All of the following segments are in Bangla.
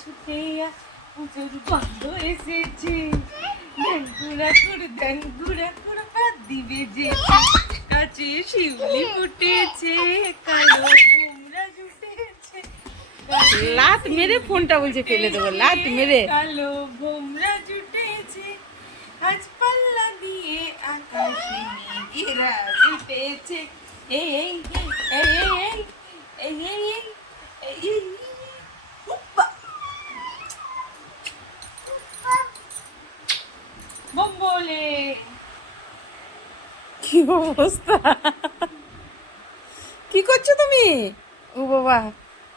ছুটে পুজোর গন্ধ এসেছে, দেন গুড়া করে ভাত দিবে যে, কাছে শিউলি ফুটেছে, কালো ভোমরা জুটেছে, লাত মেরে ফোনটা বলছে ফেলে দেবো, লাত মেরে। কালো ভোমরা জুটেছে, আজ পাল্লা দিয়ে আকাশে মেঘেরা জুটেছে। এই এই এই এই এই এই এই এই এই হুপ্পা বম্বলে। কি অবস্থা, কি করছো তুমি? ও বাবা,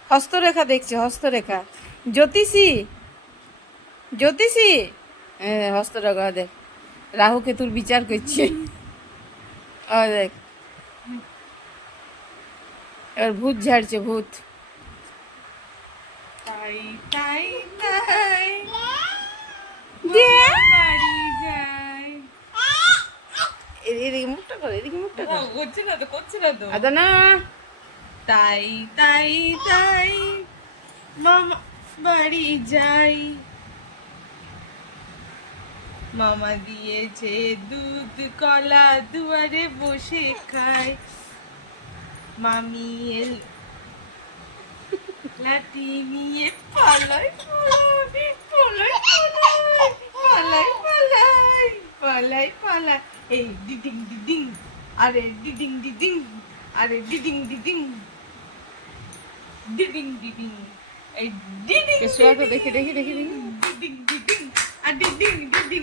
হস্তরেখা দেখছে, হস্তরেখা। জ্যোতিষী, জ্যোতিষী, হস্তরেখা দেখ, রাহু কেতুর বিচার করছে। ও দেখ, এবার ভূত ঝাড়ছে, ভূত। তাই তাই তাই দিয়ে বাড়ি যাই। এদিকে মুখটা কর, এদিকে মুখটা কর। করছে না তো, করছে না তো। আদা না, তাই তাই তাই মামা বাড়ি যাই, মামা দিয়েছে দুধ কলা, দুয়ারে বসে খাই, মামি এল লাঠি নিয়ে পালাই পালাই পালাই পালাই পালাই পালাই। এই ডিডিং ডিডিং, আরে ডিডিং ডিডিং, আরে ডিডিং ডিডিং, ডিডিং ডিডিং, এই ডিডিং শোয়া তো, দেখি দেখি দেখি দেখি। ডিডিং ডিডিং, আর ডিডিং ডিডিং